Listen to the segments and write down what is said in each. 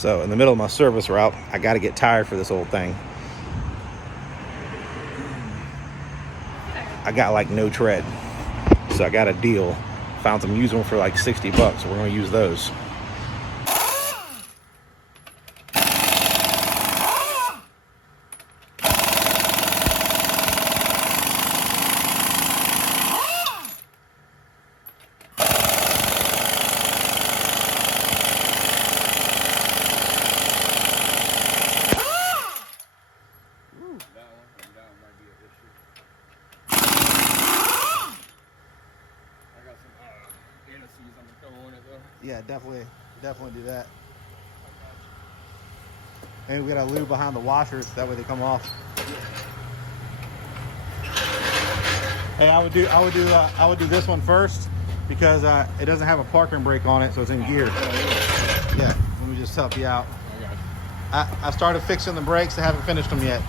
So in the middle of my service route, I got to get tired for this old thing. I got like no tread, so I got a deal. Found some used one for like 60 bucks. So we're gonna use those. Yeah, definitely do that. Maybe we gotta lube behind the washers, that way they come off. Hey, I would do this one first because it doesn't have a parking brake on it, so it's in gear. Yeah, let me just help you out. I started fixing the brakes. I haven't finished them yet.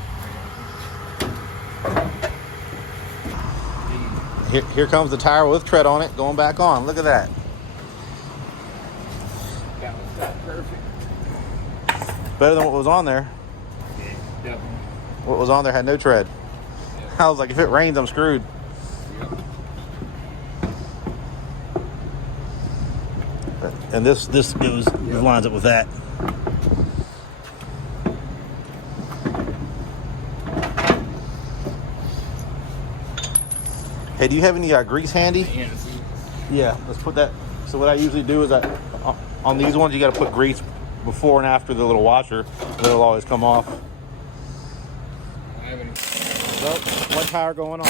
Here comes the tire with tread on it, going back on. Look at that. That was that perfect. Better than what was on there. Yeah, definitely. What was on there had no tread. Yeah. I was like, if it rains, I'm screwed. Yep. And this lines up with that. Hey, do you have any grease handy? Yeah, let's put that. So what I usually do is on these ones, you got to put grease before and after the little washer. It'll always come off. So, one tire going on.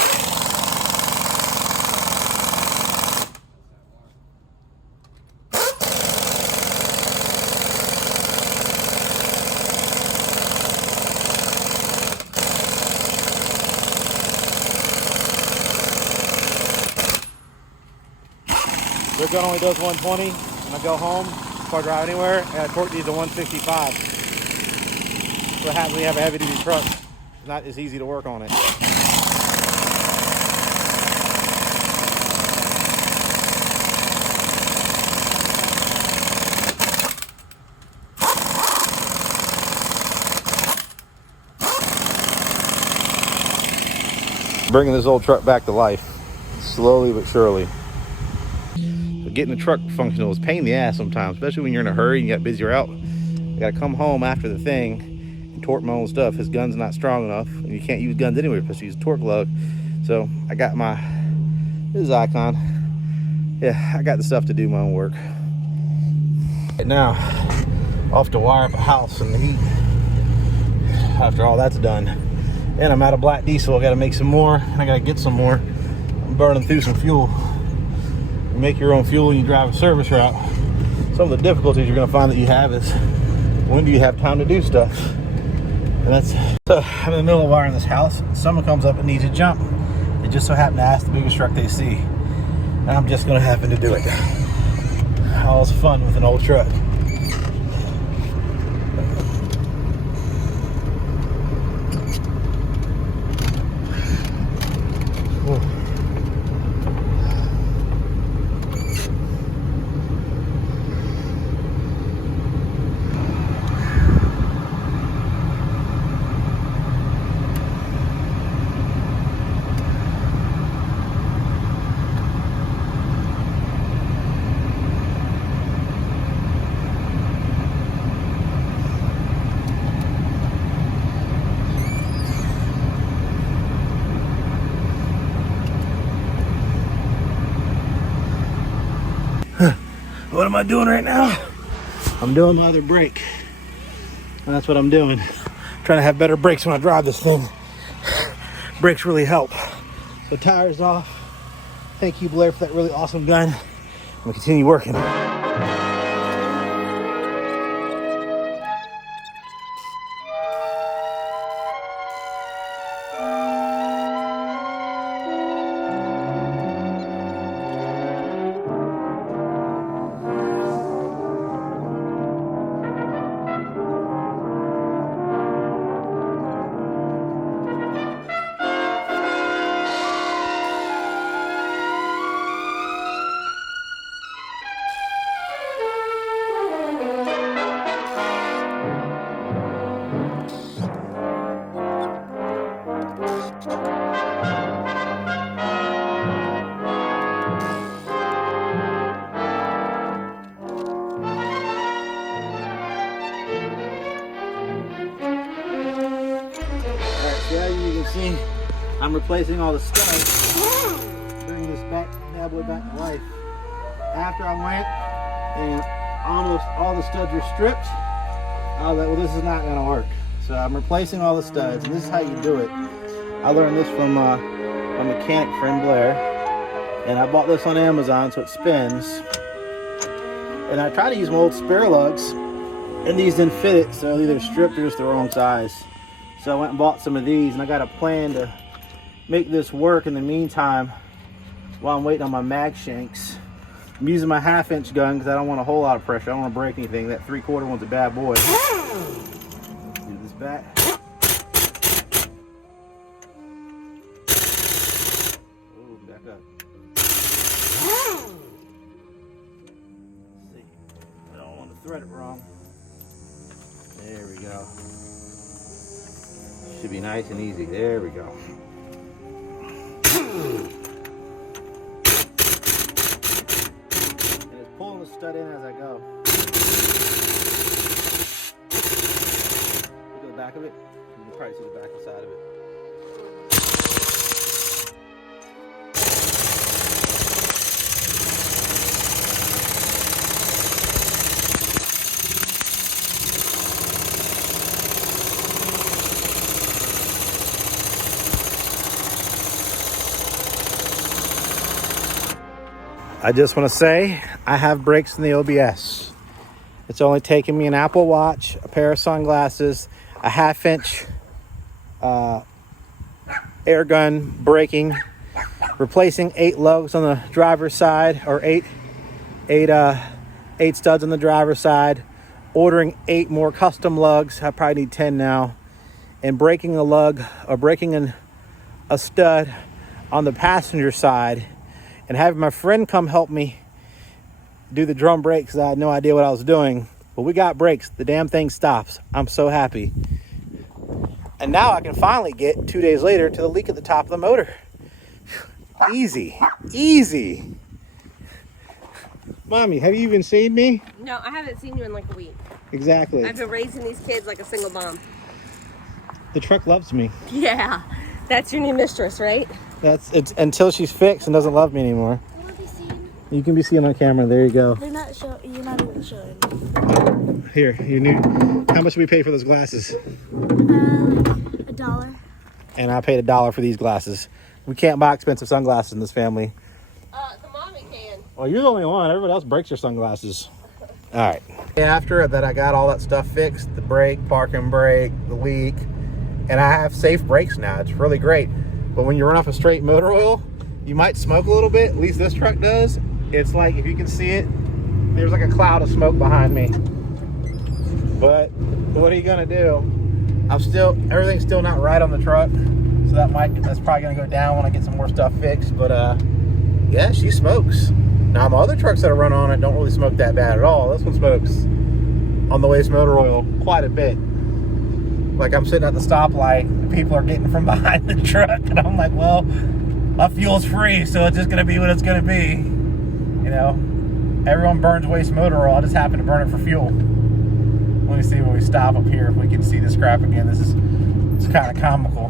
Their gun only does 120. When I go home, if I drive anywhere, I torque these to 165. So what happens when you have a heavy duty truck? It's not as easy to work on it. Bringing this old truck back to life, slowly but surely. Getting the truck functional is a pain in the ass sometimes, especially when you're in a hurry and you got a busy route. You gotta come home after the thing and torque my own stuff. His gun's not strong enough, and you can't use guns anyway because you use a torque lug. So I got this is Icon. Yeah, I got the stuff to do my own work. Right now, off to wire up a house in the heat. After all that's done, and I'm out of black diesel. I gotta make some more, and I gotta get some more. I'm burning through some fuel. You make your own fuel when you drive a service route. Some of the difficulties you're going to find that you have is when do you have time to do stuff? And that's so I'm in the middle of wiring this house. Someone comes up and needs a jump. They just so happen to ask the biggest truck they see, and I'm just going to happen to do it. All's fun with an old truck. What am I doing right now? I'm doing my other brake. And that's what I'm doing. Trying to have better brakes when I drive this thing. Brakes really help. So tires off. Thank you, Blair, for that really awesome gun. I'm gonna continue working. see, I'm replacing all the studs. Bring this bad boy back to life. After I went and almost all the studs were stripped, I was like, well, this is not gonna work. So I'm replacing all the studs, and this is how you do it. I learned this from my mechanic friend Blair, and I bought this on Amazon so it spins. And I tried to use my old spare lugs, and these didn't fit it, so either stripped or just the wrong size. So I went and bought some of these, and I got a plan to make this work in the meantime while I'm waiting on my mag shanks. I'm using my 1/2-inch gun because I don't want a whole lot of pressure. I don't want to break anything. That 3/4 one's a bad boy. Do this back. Oh, back up. Let's see. I don't want to thread it wrong. There we go. Should be nice and easy. There we go. Pulling the stud in as I go. Look at the back of it. You can probably see the back side of it. I just want to say I have brakes in the OBS. It's only taken me an Apple Watch, a pair of sunglasses, a 1/2-inch air gun braking, replacing 8 lugs on the driver's side, or eight studs on the driver's side, ordering 8 more custom lugs. I probably need 10 now, and breaking a lug or breaking a stud on the passenger side, and having my friend come help me do the drum brake because I had no idea what I was doing. But we got brakes. The damn thing stops. I'm so happy. And now I can finally get 2 days later to the leak at the top of the motor. Easy. Easy. Mommy, have you even seen me? No, I haven't seen you in like a week. Exactly. I've been raising these kids like a single mom. The truck loves me. Yeah. That's your new mistress, right? It's until she's fixed and doesn't love me anymore. Will I be seen? You can be seen on camera. There you go. You're not even showing. Here, you knew. How much did we pay for those glasses? $1. And I paid $1 for these glasses. We can't buy expensive sunglasses in this family. The mommy can. Well, you're the only one. Everybody else breaks their sunglasses. All right. After that, I got all that stuff fixed. The brake, parking brake, the leak. And I have safe brakes now. It's really great. But when you run off a straight motor oil, you might smoke a little bit. At least this truck does. It's like, if you can see it, there's like a cloud of smoke behind me. But what are you gonna do? Everything's still not right on the truck. So that's probably gonna go down when I get some more stuff fixed. But yeah, she smokes. Now my other trucks that I run on it don't really smoke that bad at all. This one smokes on the waste motor oil quite a bit. Like, I'm sitting at the stoplight, and people are getting from behind the truck, and I'm like, well, my fuel's free, so it's just gonna be what it's gonna be. You know, everyone burns waste motor oil. I just happen to burn it for fuel. Let me see when we stop up here if we can see this crap again. It's kind of comical.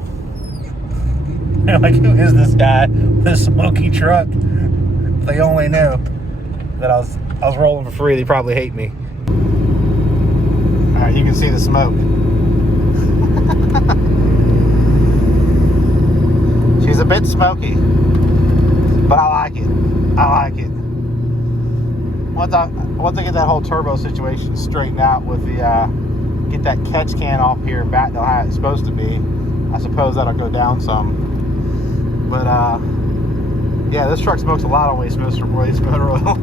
They're like, who is this guy with a smoky truck? If they only knew that I was rolling for free, they probably hate me. All right, you can see the smoke. She's a bit smoky, but I like it. I like it. Once I get that whole turbo situation straightened out with the get that catch can off here back to how it's supposed to be, I suppose that'll go down some. But yeah, this truck smokes a lot of waste motor oil.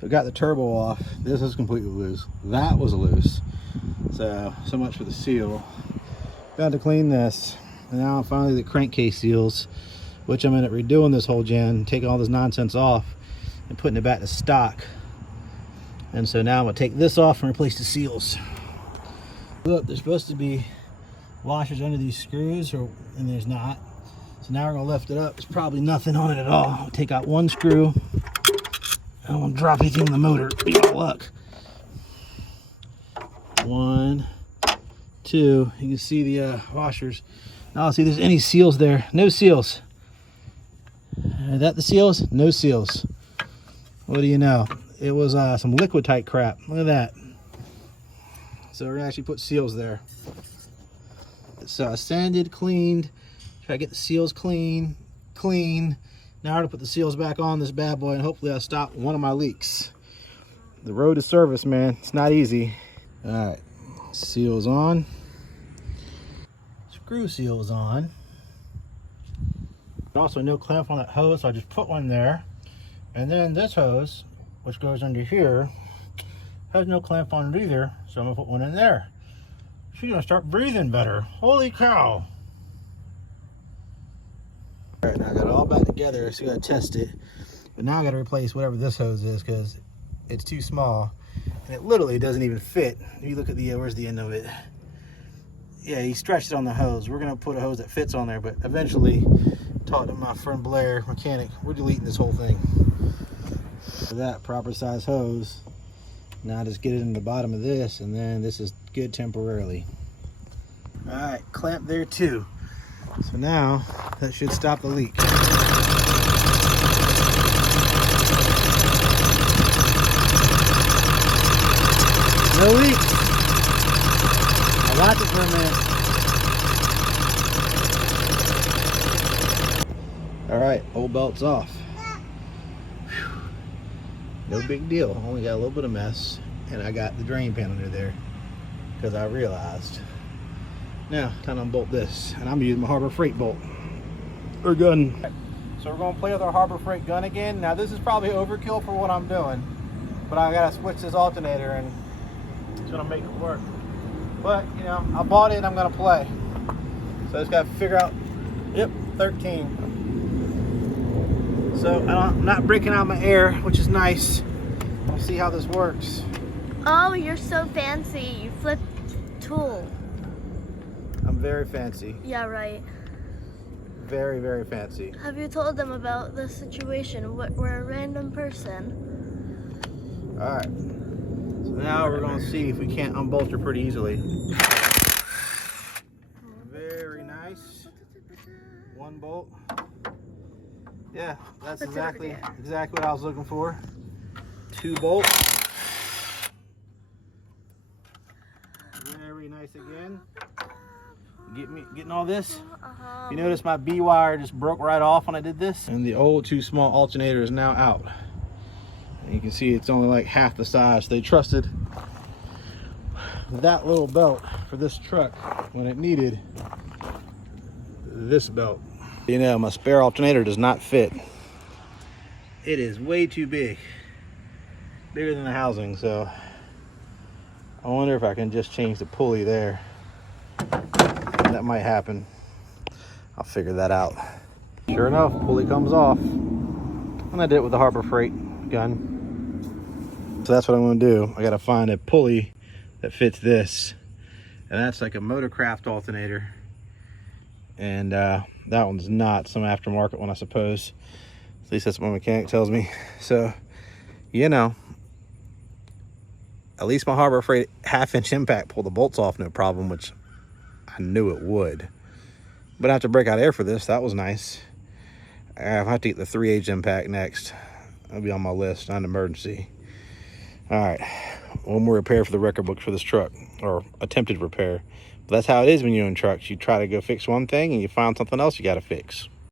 So got the turbo off. This is completely loose. That was loose. So much for the seal. Got to clean this. And now finally the crankcase seals, which I'm going to redoing this whole gen, taking all this nonsense off and putting it back to stock. And so now I'm going to take this off and replace the seals. Look, there's supposed to be washers under these screws, and there's not. So now we're going to lift it up. There's probably nothing on it at all. I'll take out one screw. I don't want to drop anything in the motor. Be all luck. 1, 2. You can see the washers. Now let's see if there's any seals there. No seals. Is that the seals? No seals. What do you know? It was some liquid type crap. Look at that. So we're gonna actually put seals there. It's sanded, cleaned. Try to get the seals clean. Now I'm gonna put the seals back on this bad boy, and hopefully I'll stop one of my leaks. The road to service, man. It's not easy. All right, seals on. Screw seals on. Also, no clamp on that hose, so I just put one there. And then this hose, which goes under here, has no clamp on it either, so I'm gonna put one in there. She's gonna start breathing better. Holy cow. All right, now I got it all back together, so I gotta test it. But now I gotta replace whatever this hose is because it's too small. And it literally doesn't even fit. If you look at the, where's the end of it? Yeah, he stretched it on the hose. We're gonna put a hose that fits on there, but eventually, talk to my friend Blair, mechanic, we're deleting this whole thing. For that proper size hose, now I just get it in the bottom of this, and then this is good temporarily. All right, clamp there too. So now that should stop the leak. No leak. I watched it for a minute. All right, old belt's off. Whew. No big deal. Only got a little bit of mess, and I got the drain pan under there because I realized. Now, time to unbolt this, and I'm using my Harbor Freight bolt or gun. So we're going to play with our Harbor Freight gun again. Now, this is probably overkill for what I'm doing, but I got to switch this alternator, and it's going to make it work. But, you know, I bought it and I'm going to play. So I just got to figure out, yep, 13. So I'm not breaking out my air, which is nice. We'll see how this works. Oh, you're so fancy. You flip tool. I'm very fancy. Yeah, right. Very, very fancy. Have you told them about the situation? We're a random person. All right. So now we're going to see if we can't unbolt her pretty easily. Very nice. One bolt. Yeah, that's exactly what I was looking for. 2 bolts. Very nice again. Getting all this? You notice my B wire just broke right off when I did this? And the old too small alternator is now out. And you can see it's only like half the size. They trusted that little belt for this truck when it needed this belt. You know, my spare alternator does not fit. It is way too big. Bigger than the housing, so I wonder if I can just change the pulley there. That might happen. I'll figure that out. Sure enough, pulley comes off. And I did it with the Harbor Freight gun. So that's what I'm gonna do. I gotta find a pulley that fits this. And that's like a Motorcraft alternator. And that one's not some aftermarket one, I suppose. At least that's what my mechanic tells me. So, you know, at least my Harbor Freight 1/2-inch impact pulled the bolts off no problem, which I knew it would. But I have to break out air for this. That was nice. I have to get the 3/8 impact next. That'll be on my list, not an emergency. All right, one more repair for the record book for this truck, or attempted repair. But that's how it is when you're in trucks. You try to go fix one thing and you find something else you got to fix.